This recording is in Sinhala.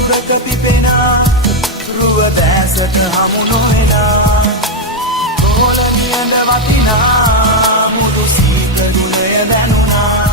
දුරක පිපෙනා රුව දැසට හමු නොවෙනා කොහොල නියඳ වතිනා මුදු සීත ගුණය දැනුණා